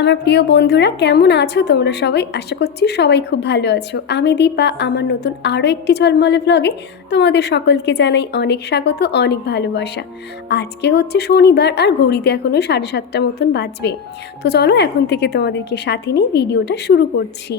আমার প্রিয় বন্ধুরা, কেমন আছো তোমরা সবাই? আশা করছি সবাই খুব ভালো আছো। আমি দীপা, আমার নতুন আরও একটি ঝলমলে ব্লগে তোমাদের সকলকে জানাই অনেক স্বাগত, অনেক ভালোবাসা। আজকে হচ্ছে শনিবার আর ঘড়িতে এখন ওই সাড়ে সাতটা মতন বাজবে। তো চলো এখন থেকে তোমাদেরকে সাথে নিয়ে ভিডিওটা শুরু করছি।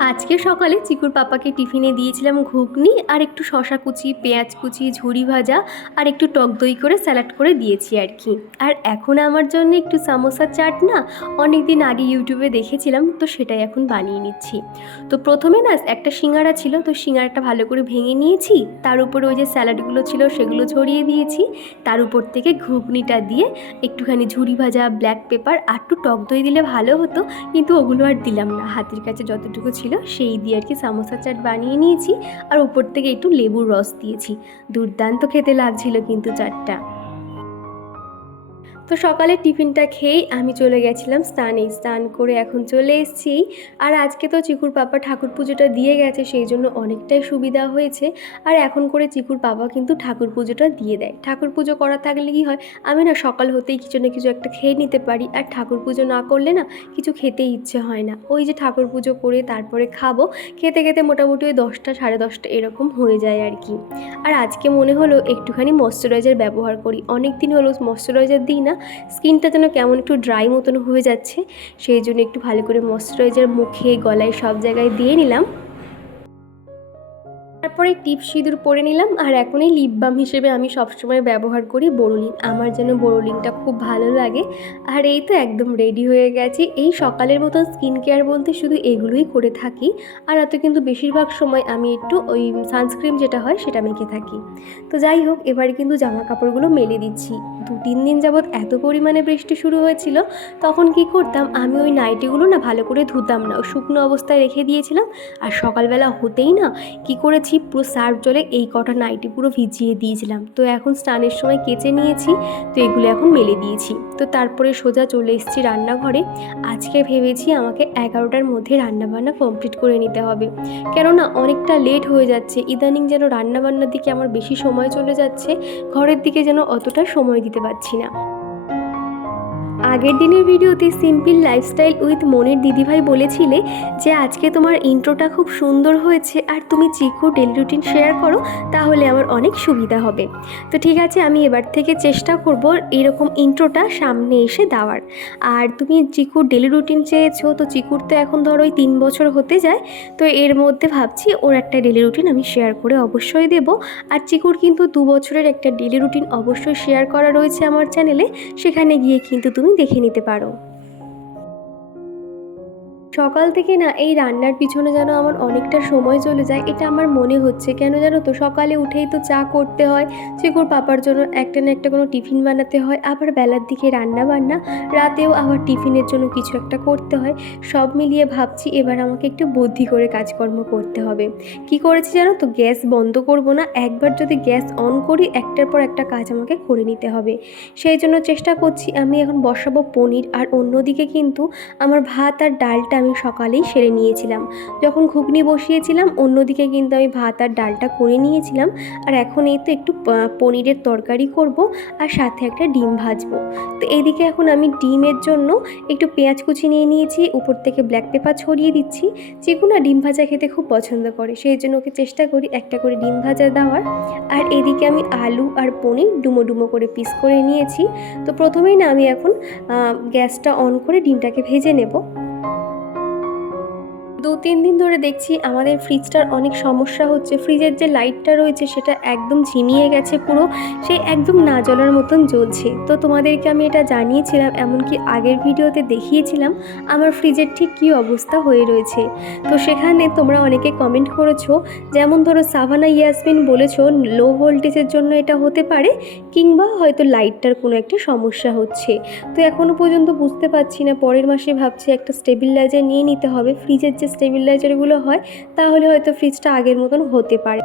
আজকে সকালে চিকুর পাপাকে টিফিনে দিয়েছিলাম ঘুগনি আর একটু শশা কুচি, পেঁয়াজ কুচি, ঝুরি ভাজা আর একটু টক দই করে স্যালাড করে দিয়েছি আর কি। আর এখন আমার জন্য একটু সামোসা চাট না অনেক দিন আগে ইউটিউবে দেখেছিলাম, তো সেটাই এখন বানিয়ে নিচ্ছি। তো প্রথমে না একটা সিঙ্গারা ছিল, তো সিঙ্গারাটা ভালো করে ভেঙে নিয়েছি, তার উপরে ওই যে স্যালাডগুলো ছিল সেগুলো ছড়িয়ে দিয়েছি, তার উপর থেকে ঘুগনিটা দিয়ে একটুখানি ঝুরি ভাজা, ব্ল্যাক পেপার আর একটু টক দই দিলে ভালো হতো, কিন্তু ওগুলো আর দিলাম না, হাতের কাছে যতটুকু ছিল সেই দিয়ে আর কি সামোসা চাট বানিয়ে নিয়েছি আর উপর থেকে একটু লেবুর রস দিয়েছি। দুর্দান্ত খেতে লাগছিল কিন্তু চাটটা। তো সকালে টিফিনটা খেয়েই আমি চলে গেছিলাম স্নানে। স্নান করে এখন চলে এসেছি। আর আজকে তো চিকুর পাপা ঠাকুর পুজোটা দিয়ে গেছে, সেই জন্য অনেকটাই সুবিধা হয়েছে। আর এখন করে চিকুর পাপা কিন্তু ঠাকুর পুজোটা দিয়ে দেয়। ঠাকুর পুজো করা থাকলে কি হয়, আমি না সকাল হতেই কিছু না কিছু একটা খেয়ে নিতে পারি। আর ঠাকুর পুজো না করলে না কিছু খেতে ইচ্ছে হয় না। ওই যে ঠাকুর পুজো করে তারপরে খাব, খেতে খেতে মোটামুটি ওই দশটা, সাড়ে দশটা এরকম হয়ে যায় আর কি। আর আজকে মনে হলো একটুখানি ময়শ্চারাইজার ব্যবহার করি। অনেক দিন হলো ময়শ্চারাইজার দিই না স্কিনটা যেন কেমন একটু ড্রাই মতন হয়ে যাচ্ছে, সেই জন্য একটু ভালো করে ময়শ্চারাইজার মুখে, গলায় সব জায়গায় দিয়ে নিলাম। তারপরে টিপ সিঁদুর পরে নিলাম, আর এখন এই লিপ বাম হিসেবে আমি সবসময় ব্যবহার করি বোরোলিন। আমার যেন বোরোলিনটা খুব ভালো লাগে। আর এই তো একদম রেডি হয়ে গেছে। এই সকালের মতো স্কিন কেয়ার বলতে শুধু এগুলোই করে থাকি। আর এত কিন্তু বেশিরভাগ সময় আমি একটু ওই সানস্ক্রিন যেটা হয় সেটা মেখে থাকি। তো যাই হোক, এবারে কিন্তু জামা কাপড়গুলো মেলে দিচ্ছি। দু, তিন দিন যাবৎ এত পরিমাণে বৃষ্টি শুরু হয়েছিল, তখন কি করতাম, আমি ওই নাইটিগুলো না ভালো করে ধুতাম না। শুকনো অবস্থায় রেখে দিয়েছিলাম। আর সকালবেলা হতেই না, কি করেছি পুরো সার্ফ জলে এই কটা নাইটি পুরো ভিজিয়ে দিয়েছিলাম। তো এখন স্নানের সময় কেচে নিয়েছি, তো এগুলো এখন মেলে দিয়েছি। তো তারপরে সোজা চলে এসেছি রান্নাঘরে। আজকে ভেবেছি আমাকে এগারোটার মধ্যে রান্নাবান্না কমপ্লিট করে নিতে হবে। কেননা অনেকটা লেট হয়ে যাচ্ছে, ইদানিং যেন রান্নাবান্নার দিকে আমার বেশি সময় চলে যাচ্ছে, ঘরের দিকে যেন অতটা সময় দিতে পারছি না। আগের দিনের ভিডিওতে সিম্পল লাইফস্টাইল উইথ মনের দিদিভাই বলেছিলে যে আজকে তোমার ইন্ট্রোটা খুব সুন্দর হয়েছে আর তুমি চিকু ডেলি রুটিন শেয়ার করো, তাহলে আমার অনেক সুবিধা হবে। তো ঠিক আছে, আমি এবার থেকে চেষ্টা করব এরকম ইন্ট্রোটা সামনে এসে দেওয়ার। আর তুমি চিকুর ডেলি রুটিন চেয়েছো, তো চিকুর তো এখন ধরো ওই তিন বছর হতে যায়, তো এর মধ্যে ভাবছি ওর একটা ডেলি রুটিন আমি শেয়ার করে অবশ্যই দেব। আর চিকুর কিন্তু দু বছরের একটা ডেলি রুটিন অবশ্যই শেয়ার করা রয়েছে আমার চ্যানেলে সেখানে গিয়ে কিন্তু তুমি দেখে নিতে পারো। সকাল থেকে না এই রান্নার পিছনে যেন আমার অনেকটা সময় চলে যায়, এটা আমার মনে হচ্ছে। কেন জানো তো, সকালে উঠেই তো চা করতে হয়, চিকুর পাপার জন্য একটা না একটা কোনো টিফিন বানাতে হয়, আবার বেলার দিকে রান্না বান্না, রাতেও আবার টিফিনের জন্য কিছু একটা করতে হয়। সব মিলিয়ে ভাবছি এবার আমাকে একটু বুদ্ধি করে কাজকর্ম করতে হবে। কি করেছি জানো তো, গ্যাস বন্ধ করব না, একবার যদি গ্যাস অন করি, একটার পর একটা কাজ আমাকে করে নিতে হবে। সেই জন্য চেষ্টা করছি, আমি এখন বসাবো পনির, আর অন্যদিকে কিন্তু আমার ভাত আর ডালটা আমি সকালেই সেরে নিয়েছিলাম। যখন ঘুগনি বসিয়েছিলাম, অন্যদিকে কিন্তু আমি ভাত আর ডালটা করে নিয়েছিলাম। আর এখন এই তো একটু পনিরের তরকারি করব আর সাথে একটা ডিম ভাজবো। তো এদিকে এখন আমি ডিমের জন্য একটু পেঁয়াজ কুচি নিয়ে নিয়েছি, উপর থেকে ব্ল্যাক পেপার ছড়িয়ে দিচ্ছি। চিকুনা ডিম ভাজা খেতে খুব পছন্দ করে, সেই জন্য ওকে চেষ্টা করি একটা করে ডিম ভাজা দেওয়ার। আর এদিকে আমি আলু আর পনির ডুমো ডুমো করে পিস করে নিয়েছি। তো প্রথমেই না আমি এখন গ্যাসটা অন করে ডিমটাকে ভেজে নেব। দু তিন দিন ধরে দেখছি আমাদের ফ্রিজটার অনেক সমস্যা হচ্ছে। ফ্রিজের যে লাইটটা রয়েছে, সেটা একদম ঝিমিয়ে গেছে পুরো। সে একদম না জ্বলার মতন জ্বলছে। তো তোমাদেরকে আমি এটা জানিয়েছিলাম, এমনকি আগের ভিডিওতে দেখিয়েছিলাম আমার ফ্রিজের ঠিক কী অবস্থা হয়ে রয়েছে। তো সেখানে তোমরা অনেকে কমেন্ট করেছ, যেমন ধরো সাভানা ইয়াসমিন বলেছ লো ভোল্টেজের জন্য এটা হতে পারে, কিংবা হয়তো লাইটটার কোনো একটা সমস্যা হচ্ছে। তো এখনও পর্যন্ত বুঝতে পারছি না, পরের মাসে ভাবছি একটা স্টেবিলাইজার নিয়ে নিতে হবে। ফ্রিজের যে স্টেবিলাইজারগুলো হয় তাহলে হয়তো ফ্রিজটা আগের মতন হতে পারে।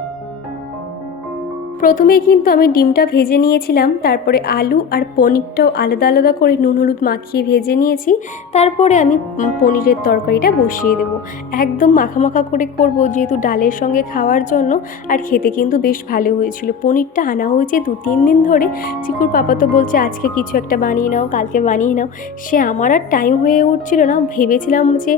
প্রথমেই কিন্তু আমি ডিমটা ভেজে নিয়েছিলাম, তারপরে আলু আর পনিরটাও আলাদা আলাদা করে নুন হলুদ মাখিয়ে ভেজে নিয়েছি, তারপরে আমি পনিরের তরকারিটা বসিয়ে দেবো। একদম মাখা মাখা করে করব যেহেতু ডালের সঙ্গে খাওয়ার জন্য, আর খেতে কিন্তু বেশ ভালো হয়েছিল। পনিরটা আনা হয়েছে দু তিন দিন ধরে। চিকুর পাপা তো বলছে, আজকে কিছু একটা বানিয়ে নাও, কালকে বানিয়ে নাও। সে আমার আর টাইম হয়ে উঠছিল না। ভেবেছিলাম যে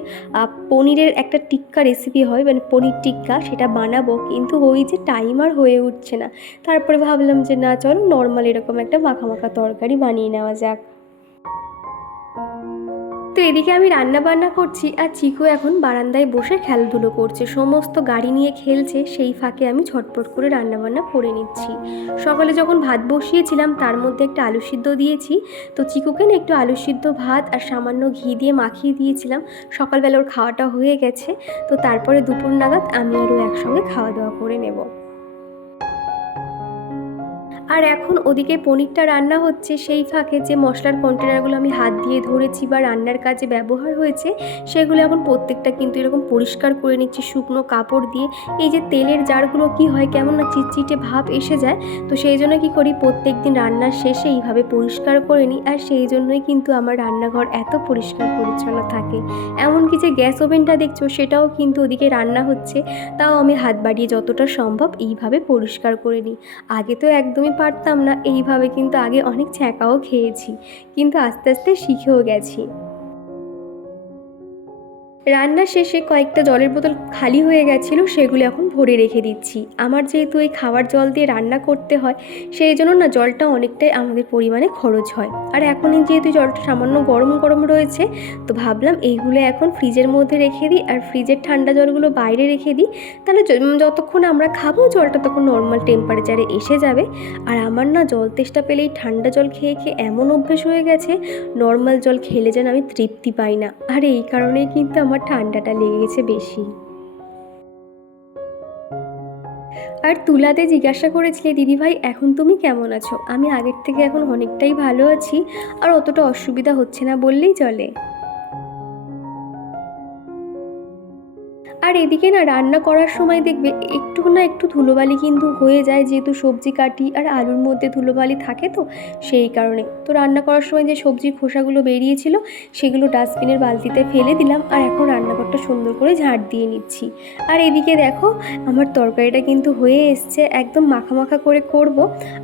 পনিরের একটা টিক্কা রেসিপি হয় মানে পনির টিক্কা, সেটা বানাবো, কিন্তু ওই যে টাইম আর হয়ে উঠছে না। তারপরে ভাবলাম যে না, চলো নর্মাল এরকম একটা মাখা মাখা তরকারি বানিয়ে নেওয়া যাক। তো এদিকে আমি রান্না বান্না করছি আর চিকু এখন বারান্দায় বসে খেলাধুলো করছে। সমস্ত গাড়ি নিয়ে খেলছে, সেই ফাঁকে আমি ঝটপট করে রান্না বান্না করে নিচ্ছি। সকালে যখন ভাত বসিয়েছিলাম, তার মধ্যে একটা আলু সিদ্ধ দিয়েছি। তো চিকুকে না একটু আলু সিদ্ধ ভাত আর সামান্য ঘি দিয়ে মাখিয়ে দিয়েছিলাম। সকালবেলা ওর খাওয়াটা হয়ে গেছে। তো তারপরে দুপুর নাগাদ আমি আরও একসঙ্গে খাওয়া দাওয়া করে নেব। আর এখন ওদিকে পনিরটা রান্না হচ্ছে, সেই ফাঁকে যে মশলার কন্টেনারগুলো আমি হাত দিয়ে ধরেছি বা রান্নার কাজে ব্যবহার হয়েছে, সেগুলো এখন প্রত্যেকটা কিন্তু এরকম পরিষ্কার করে নিচ্ছি শুকনো কাপড় দিয়ে। এই যে তেলের জারগুলো কি হয়, কেমন না চিটচিটে ভাব এসে যায়, তো সেই জন্য কী করি প্রত্যেক দিন রান্নার শেষে এইভাবে পরিষ্কার করে নিই, আর সেই জন্যই কিন্তু আমার রান্নাঘর এত পরিষ্কার পরিচ্ছন্ন থাকে। এমনকি যে গ্যাস ওভেনটা দেখছ, সেটাও কিন্তু ওদিকে রান্না হচ্ছে, তাও আমি হাত বাড়িয়ে যতটা সম্ভব এইভাবে পরিষ্কার করে নিই। আগে তো একদমই পারতাম না। এইভাবে কিন্তু আগে অনেক ছ্যাঁকাও খেয়েছি। কিন্তু আস্তে আস্তে শিখেও গেছি। রান্না শেষে কয়েকটা জলের বোতল খালি হয়ে গেছিল, সেগুলো এখন ভরে রেখে দিচ্ছি। আমার যেহেতু এই খাবার জল দিয়ে রান্না করতে হয়, সেই জন্য না জলটা অনেকটাই আমাদের পরিমাণে খরচ হয়। আর এখনই যেহেতু জলটা সামান্য গরম গরম রয়েছে, তো ভাবলাম এইগুলো এখন ফ্রিজের মধ্যে রেখে দিই। আর ফ্রিজের ঠান্ডা জলগুলো বাইরে রেখে দিই, তাহলে যতক্ষণ আমরা খাব, জলটা তখন নর্মাল টেম্পারেচারে এসে যাবে। আর আমার না জল তেষ্টা পেলেই ঠান্ডা জল খেয়ে খেয়ে এমন অভ্যেস হয়ে গেছে নর্মাল জল খেলে যেন আমি তৃপ্তি পাই না। আর এই কারণেই কিন্তু আমার ঠান্ডাটা লেগে গেছে বেশি। আর তুলাতে জিজ্ঞাসা করেছিলে, দিদিভাই, এখন তুমি কেমন আছো? আমি আগের থেকে এখন অনেকটাই ভালো আছি, আর অতটা অসুবিধা হচ্ছে না বললেই চলে। আর এদিকে না রান্না করার সময় দেখবে একটু না একটু ধুলোবালি কিন্তু হয়ে যায়, যেহেতু সবজি কাটি আর আলুর মধ্যে ধুলোবালি থাকে তো সেই কারণে। তো রান্না করার সময় যে সবজির খোসাগুলো বেরিয়েছিল, সেগুলো ডাস্টবিনের বালতিতে ফেলে দিলাম আর এখন রান্নাঘরটা সুন্দর করে ঝাড় দিয়ে নিচ্ছি। আর এদিকে দেখো আমার তরকারিটা কিন্তু হয়ে এসছে, একদম মাখা মাখা করে করব।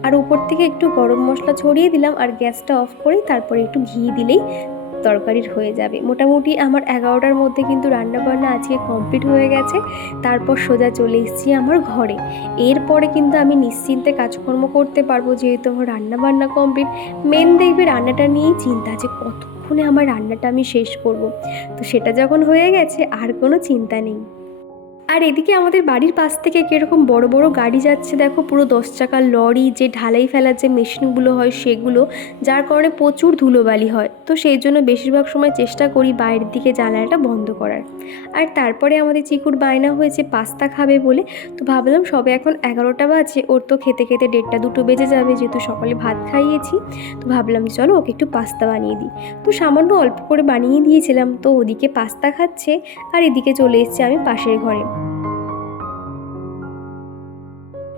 আর উপর থেকে একটু গরম মশলা ছড়িয়ে দিলাম আর গ্যাসটা অফ করে তারপরে একটু ঘি দিলেই তরকারির হয়ে যাবে। মোটামুটি আমার এগারোটার মধ্যে কিন্তু রান্না বান্না আজকে কমপ্লিট হয়ে গেছে। তারপর সোজা চলে এসেছি আমার ঘরে। এরপরে কিন্তু আমি নিশ্চিন্তে কাজকর্ম করতে পারব যেহেতু আমার রান্না বান্না কমপ্লিট মেন দেখবে রান্নাটা নিয়েই চিন্তা যে কতক্ষণে আমার রান্নাটা আমি শেষ করব। তো সেটা যখন হয়ে গেছে, আর কোনো চিন্তা নেই। আর এদিকে আমাদের বাড়ির পাশ থেকে কীরকম বড় বড় গাড়ি যাচ্ছে দেখো, পুরো দশ চাকার লরি, যে ঢালাই ফেলার যে মেশিনগুলো হয় সেগুলো, যার কারণে প্রচুর ধুলোবালি হয়। তো সেই জন্য বেশিরভাগ সময় চেষ্টা করি বাইরের দিকে জানালাটা বন্ধ করার। আর তারপরে আমাদের চিকুর বায়না হয়েছে পাস্তা খাবে বলে। তো ভাবলাম সবে এখন এগারোটা বাজে, ওর তো খেতে খেতে দেড়টা দুটো বেজে যাবে, যেহেতু সকালে ভাত খাইয়েছি। তো ভাবলাম চলো ওকে একটু পাস্তা বানিয়ে দিই। তো সামান্য অল্প করে বানিয়ে দিয়েছিলাম, তো ওদিকে পাস্তা খাচ্ছে, আর এদিকে চলে এসেছি আমি পাশের ঘরে।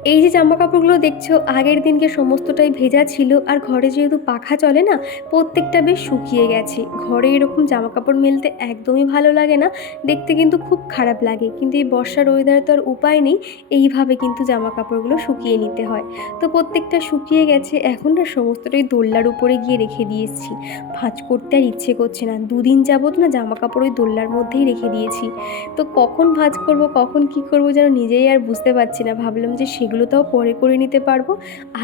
এই যে জামা কাপড়গুলো দেখছ, আগের দিনকে সমস্তটাই ভেজা ছিল আর ঘরে যেহেতু পাখা চলে না, প্রত্যেকটা বেশ শুকিয়ে গেছে। ঘরে এরকম জামা কাপড় মেলতে একদমই ভালো লাগে না, দেখতে কিন্তু খুব খারাপ লাগে। কিন্তু এই বর্ষার ওয়েদারে তো আর উপায় নেই, এইভাবে কিন্তু জামা কাপড়গুলো শুকিয়ে নিতে হয়। তো প্রত্যেকটা শুকিয়ে গেছে, এখন না সমস্তটাই দোল্লার উপরে গিয়ে রেখে দিয়েছি ভাঁজ করতে আর ইচ্ছে করছে না, দুদিন যাবত না জামা কাপড় ওই দোল্লার মধ্যেই রেখে দিয়েছি। তো কখন ভাঁজ করব, কখন কি করব যেন নিজেই আর বুঝতে পারছি না, ভাবলাম যে সেগুলো তাও পরে করে নিতে পারব।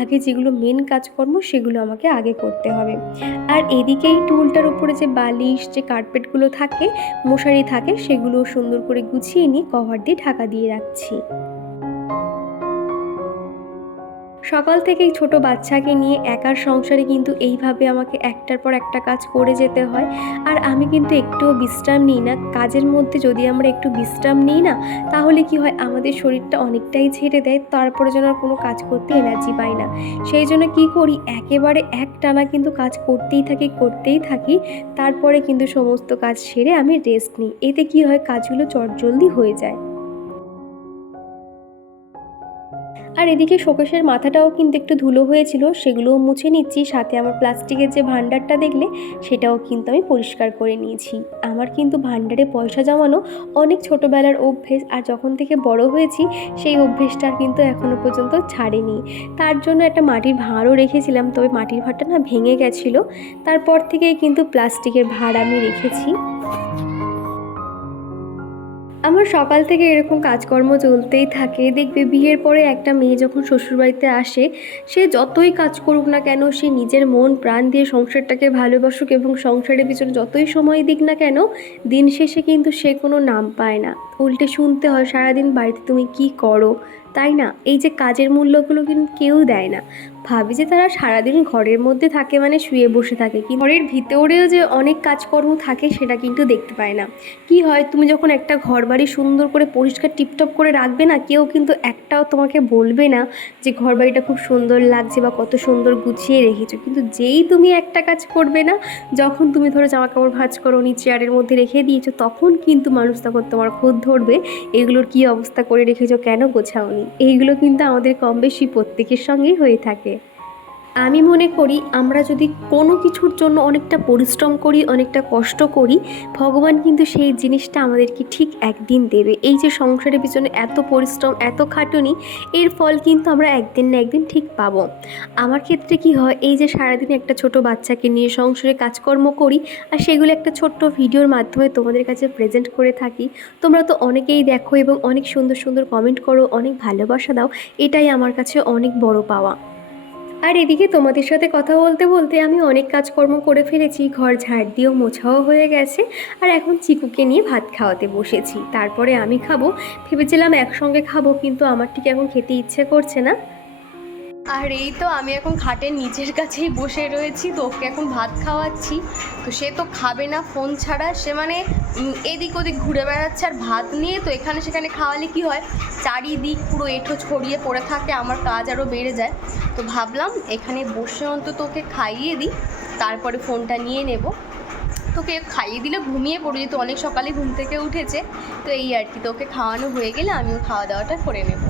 আগে যেগুলো মেন কাজকর্ম সেগুলো আমাকে আগে করতে হবে। আর এদিকে এই টুলটার উপরে যে বালিশ, যে কার্পেটগুলো থাকে, মশারি থাকে, সেগুলো সুন্দর করে গুছিয়ে নিয়ে কভার দিয়ে ঢাকা দিয়ে রাখছি। সকাল থেকেই ছোট বাচ্চাকে নিয়ে একার সংসারে কিন্তু এইভাবে আমাকে একটার পর একটা কাজ করে যেতে হয়। আর আমি কিন্তু একটুও বিশ্রাম নিই না। কাজের মধ্যে যদি আমরা একটু বিশ্রাম নিই না, তাহলে কি হয়? আমাদের শরীরটা অনেকটাই ছেড়ে দেয়। তারপরে যেন আর কোনো কাজ করতে এনার্জি পাই না। সেই জন্য কি করি? একেবারে এক টানা কিন্তু কাজ করতেই থাকি করতেই থাকি। তারপরে কিন্তু সমস্ত কাজ সেরে আমি রেস্ট নিই। এতে কি হয়? কাজগুলো চটজলদি হয়ে যায়। আর এদিকে শোকেশের মাথাটাও কিন্তু একটু ধুলো হয়েছিল, সেগুলোও মুছে নিচ্ছি। সাথে আমার প্লাস্টিকের যে ভাণ্ডারটা দেখলে, সেটাও কিন্তু আমি পরিষ্কার করে নিয়েছি। আমার কিন্তু ভাণ্ডারে পয়সা জমানো অনেক ছোটোবেলার অভ্যেস, আর যখন থেকে বড় হয়েছি, সেই অভ্যেসটা কিন্তু এখনও পর্যন্ত ছাড়েনি। তার জন্য একটা মাটির ভাঁড়ও রেখেছিলাম, তবে মাটির ভাঁড়টা না ভেঙে গেছিল। তারপর থেকেই কিন্তু প্লাস্টিকের ভাঁড় আমি রেখেছি। আমার সকাল থেকে এরকম কাজকর্ম চলতেই থাকে। দেখবে বিয়ের পরে একটা মেয়ে যখন শ্বশুরবাড়িতে আসে, সে যতই কাজ করুক না কেন, সে নিজের মন, প্রাণ দিয়ে সংসারটাকে ভালোবাসুক এবং সংসারের পিছনে যতই সময় দিক না কেন, দিন শেষে কিন্তু সে কোনো নাম পায় না। উল্টে শুনতে হয়, সারাদিন বাড়িতে তুমি কি করো? তাই না? এই যে কাজের মূল্যগুলো কিন্তু কেউ দেয় না। ভাবি যে তারা সারাদিন ঘরের মধ্যে থাকে মানে শুয়ে বসে থাকে। কি ঘরের ভিতরেও যে অনেক কাজকর্ম থাকে সেটা কিন্তু দেখতে পায় না। কি হয়, তুমি যখন একটা ঘর বাড়ি সুন্দর করে পরিষ্কার টিপটপ করে রাখবে না, কেউ কিন্তু একটাও তোমাকে বলবে না যে ঘর বাড়িটা খুব সুন্দর লাগছে বা কত সুন্দর গুছিয়ে রেখেছো। কিন্তু যেই তুমি একটা কাজ করবে না, যখন তুমি ধরো জামা কাপড় ভাঁজ করো, নি চেয়ারের মধ্যে রেখে দিয়েছ, তখন কিন্তু মানুষ তখন তোমার খোঁজ ধরবে, এগুলোর কি অবস্থা করে রেখেছো, কেন এইগুলো কিন্তু আমাদের কম বেশি প্রত্যেকের সঙ্গেই হয়ে থাকে। আমি মনে করি আমরা যদি কোনো কিছুর জন্য অনেকটা পরিশ্রম করি, অনেকটা কষ্ট করি, ভগবান কিন্তু সেই জিনিসটা আমাদেরকে ঠিক একদিন দেবে। এই যে সংসারের পিছনে এত পরিশ্রম, এত খাটুনি, এর ফল কিন্তু আমরা একদিন না একদিন ঠিক পাবো। আমার ক্ষেত্রে কি হয়, এই যে সারাদিন একটা ছোট বাচ্চাকে নিয়ে সংসারে কাজকর্ম করি, আর সেগুলো একটা ছোট্ট ভিডিওর মাধ্যমে তোমাদের কাছে প্রেজেন্ট করে থাকি, তোমরা তো অনেকেই দেখো এবং অনেক সুন্দর সুন্দর কমেন্ট করো, অনেক ভালোবাসা দাও, এটাই আমার কাছে অনেক বড় পাওয়া। আর এদিকে তোমাদের সাথে কথা বলতে বলতে আমি অনেক কাজকর্ম করে ফেলেছি, ঘর ঝাড় দিয়েও মোছাও হয়ে গেছে আর এখন চিকুকে নিয়ে ভাত খাওয়াতে বসেছি। তারপরে আমি খাব, ভেবেছিলাম একসঙ্গে খাব কিন্তু আমার ঠিক এখন খেতে ইচ্ছে করছে না। আর এই তো আমি এখন খাটের নিচের কাছেই বসে রয়েছি, তো ওকে এখন ভাত খাওয়াচ্ছি। তো সে তো খাবে না ফোন ছাড়া, সে মানে এদিক ওদিক ঘুরে বেড়াচ্ছে আর ভাত নিয়ে তো এখানে সেখানে খাওয়ালে কি হয়? চারিদিক পুরো এঁঠো ছড়িয়ে পড়ে থাকে, আমার কাজ আরও বেড়ে যায়। তো ভাবলাম এখানে বসে অন্তত ওকে খাইয়ে দিই, তারপরে ফোনটা নিয়ে নেব। তোকে খাইয়ে দিলে ঘুমিয়ে পড়ে যেহেতু অনেক সকালে ঘুম থেকে উঠেছে। তো এই আর কি, তোকে খাওয়ানো হয়ে গেলে আমিও খাওয়া দাওয়াটা করে নেব।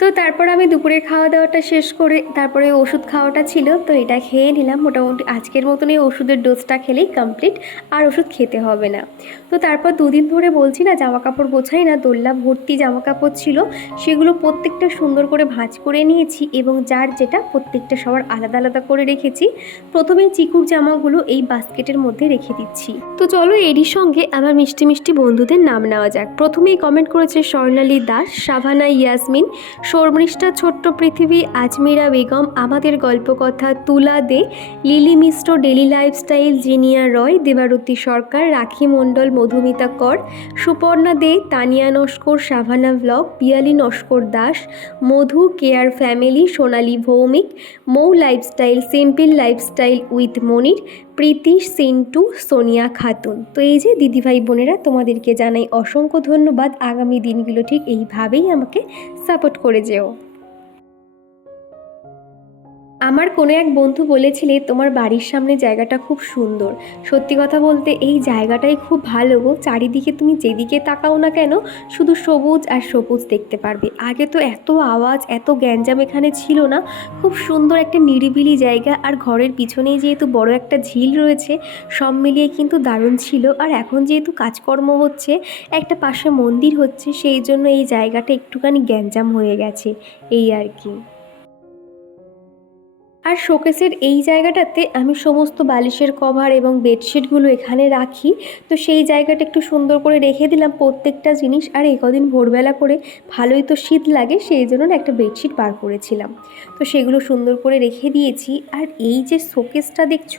তো তারপর আমি দুপুরের খাওয়া দাওয়াটা শেষ করে তারপরে ওষুধ খাওয়াটা ছিল, তো এটা খেয়ে নিলাম। মোটামুটি আজকের মতন এই ওষুধের ডোজটা খেলেই কমপ্লিট আর ওষুধ খেতে হবে না। তো তারপর দুদিন ধরে বলছি না জামা কাপড় গোছাই না দোল্লা ভর্তি জামা কাপড় ছিল, সেগুলো প্রত্যেকটা সুন্দর করে ভাঁজ করে নিয়েছি এবং যার যেটা প্রত্যেকটা সবার আলাদা আলাদা করে রেখেছি। প্রথমে চিকুর জামাগুলো এই বাস্কেটের মধ্যে রেখে দিচ্ছি। তো চলো এরই সঙ্গে আমার মিষ্টি মিষ্টি বন্ধুদের নাম নেওয়া যাক। প্রথমেই কমেন্ট করেছে স্বর্ণালী দাস সাভানা ইয়াসমিন। শর্মিষ্ঠা ছোট্ট পৃথিবী, আজমিরা বেগম, আমাদের গল্পকথা Tula De, Lili Mishra daily lifestyle, Zinia Roy, Debarati Sarkar, Rakhi Mondal, Madhumita Kar, Suparna De, Tania Naskar Savannah blog Piyali Naskar Das, Madhu, care family, Sonali Bhowmik, Mou lifestyle, simple lifestyle with Monir Priti Sintu, Sonia Khatun. তো এই যে দিদিভাই বোনেরা, তোমাদেরকে জানাই অসংখ্য ধন্যবাদ। আগামী দিনগুলো ঠিক এইভাবেই আমাকে সাপোর্ট করে যেও। আমার কোনো এক বন্ধু বলেছিলে, তোমার বাড়ির সামনে জায়গাটা খুব সুন্দর। সত্যি কথা বলতে, এই জায়গাটাই খুব ভালো গো। চারিদিকে তুমি যেদিকে তাকাও না কেন, শুধু সবুজ আর সবুজ দেখতে পারবে। আগে তো এত আওয়াজ, এত গ্যাঞ্জাম এখানে ছিল না। খুব সুন্দর একটা নিরিবিলি জায়গা আর ঘরের পিছনেই যেহেতু বড় একটা ঝিল রয়েছে, সব মিলিয়ে কিন্তু দারুণ ছিল। আর এখন যেহেতু কাজকর্ম হচ্ছে, একটা পাশে মন্দির হচ্ছে, সেই জন্য এই জায়গাটা একটুখানি গ্যাঞ্জাম হয়ে গেছে। এই আর কি। আর শোকেসের এই জায়গাটাতে আমি সমস্ত বালিশের কভার এবং বেডশিটগুলো এখানে রাখি। তো সেই জায়গাটা একটু সুন্দর করে রেখে দিলাম প্রত্যেকটা জিনিস। আর এই কদিন ভোরবেলা করে ভালোই তো শীত লাগে, সেই জন্য একটা বেডশিট বার করেছিলাম। তো সেগুলো সুন্দর করে রেখে দিয়েছি। আর এই যে শোকেসটা দেখছ,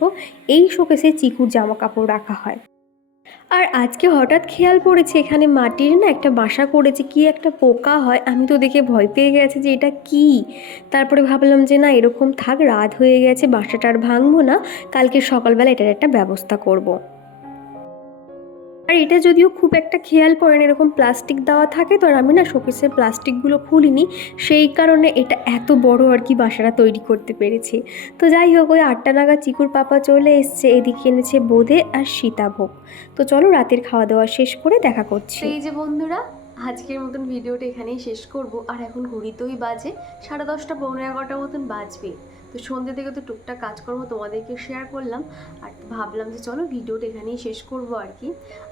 এই শোকেসে চিকুর জামা কাপড় রাখা হয়। আর আজকে হঠাৎ খেয়াল পড়েছে, এখানে মাটির না একটা বাসা করেছে, কি একটা পোকা হয়, আমি তো দেখে ভয় পেয়ে গেছে যে এটা কি তারপরে ভাবলাম যে না, এরকম থাক, রাত হয়ে গেছে, বাসাটা আর ভাঙবো না, কালকে সকালবেলা এটার একটা ব্যবস্থা করব। আর এটা যদিও খুব একটা খেয়াল পড়ে না এরকম প্লাস্টিক দেওয়া থাকে তো আর আমি না শোকেসের প্লাস্টিকগুলো খুলিনি। সেই কারণে এটা এত বড় আর কি বাসাটা তৈরি করতে পেরেছি। তো যাই হোক, ওই আটটা নাগাদ চিকুর পাপা চলে এসছে, এদিকে এনেছে বোঁদে আর সীতাভোগ। তো চলো রাতের খাওয়া দাওয়া শেষ করে দেখা করছি। এই যে বন্ধুরা, আজকের মতন ভিডিওটা এখানেই শেষ করব। আর এখন ঘড়িতেই বাজে, সাড়ে দশটা পনেরো এগারোটার মতন বাজবে। তো সন্ধ্যে থেকে তো টুকটাক কাজকর্ম তোমাদেরকে শেয়ার করলাম। আর ভাবলাম যে চলো ভিডিওটা এখানেই শেষ করব আর কি।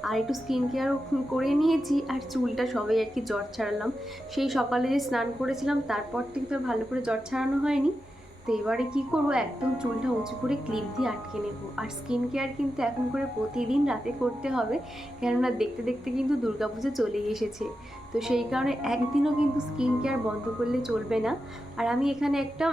আর একটু স্কিন কেয়ারও করে নিয়েছি আর চুলটা সবাই আর কি জ্বর ছাড়ালাম। সেই সকালে যে স্নান করেছিলাম, তারপর থেকে তো ভালো করে জ্বর ছাড়ানো হয়নি। তো এবারে কী করব? একদম চুলটা উঁচু করে ক্লিপ দিয়ে আটকে নেব। আর স্কিন কেয়ার কিন্তু এখন করে প্রতিদিন রাতে করতে হবে। কেননা দেখতে দেখতে কিন্তু দুর্গাপুজো চলেই এসেছে। তো সেই কারণে একদিনও কিন্তু স্কিন কেয়ার বন্ধ করলে চলবে না। আর আমি এখানে একটা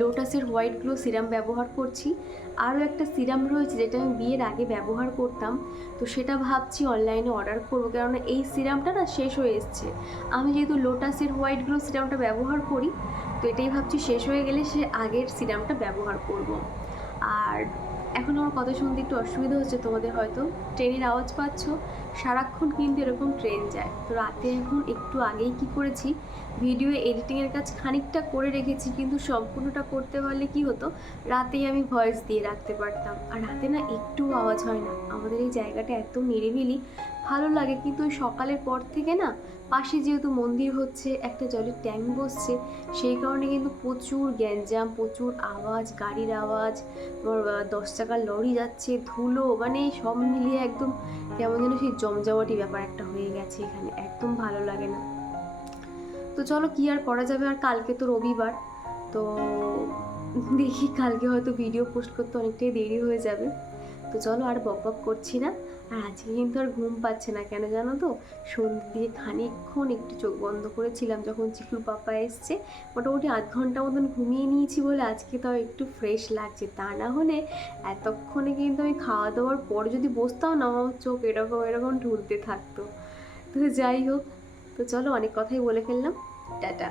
লোটাসের হোয়াইট গ্লো সিরাম ব্যবহার করছি। আরও একটা সিরাম রয়েছে যেটা আমি বিয়ের আগে ব্যবহার করতাম। তো সেটা ভাবছি অনলাইনে অর্ডার করব। কেননা এই সিরামটা না শেষ হয়ে এসছে। আমি যেহেতু লোটাসের হোয়াইট গ্লো সিরামটা ব্যবহার করি, তো এটাই ভাবছি শেষ হয়ে গেলে সে আগের সিরামটা ব্যবহার করব। আর এখন আমার কথা শুনতে একটু অসুবিধা হচ্ছে, তোমাদের হয়তো। ট্রেনের আওয়াজ পাচ্ছ। সারাক্ষণ কিন্তু এরকম ট্রেন যায়। তো রাতে এখন একটু আগেই কি করেছি ভিডিও এডিটিংয়ের কাজ খানিকটা করে রেখেছি, কিন্তু সম্পূর্ণটা করতে পারলে কি হতো? রাতেই আমি ভয়েস দিয়ে রাখতে পারতাম। আর রাতে না একটু আওয়াজ হয় না। আমাদের এই জায়গাটা এত নিরিবিলি, ভালো লাগে কিন্তু ওই সকালের পর থেকে না পাশে যেহেতু মন্দির হচ্ছে, একটা জলের ট্যাঙ্ক বসছে, সেই কারণে কিন্তু প্রচুর গ্যাঞ্জাম, প্রচুর আওয়াজ, গাড়ির আওয়াজ দশ চাকার লরি যাচ্ছে, ধুলো মানে সব মিলিয়ে একদম কেমন যেন সেই জমজমাটি ব্যাপার একটা হয়ে গেছে এখানে। একদম ভালো লাগে না। তো চলো কি আর করা যাবে? আর কালকে তো রবিবার, তো দেখি কালকে হয়তো ভিডিও পোস্ট করতে অনেকটাই দেরি হয়ে যাবে। তো চলো আর বক বক করছি না। আর আজকে কিন্তু আর ঘুম পাচ্ছে না, কেন জানো তো? সন্ধ্যে দিয়ে খানিকক্ষণ একটু চোখ বন্ধ করেছিলাম যখন চিকুর পাপা এসছে। মোটামুটি আধ ঘণ্টা মতন ঘুমিয়ে নিয়েছি বলে আজকে তাও একটু ফ্রেশ লাগছে। তা না হলে এতক্ষণে কিন্তু আমি খাওয়া দাওয়ার পর যদি বসতাম না, আমার চোখ এরকম এরকম ঢুলতে থাকতো। তো যাই হোক তো চলো অনেক কথাই বলে ফেললাম। টাটা।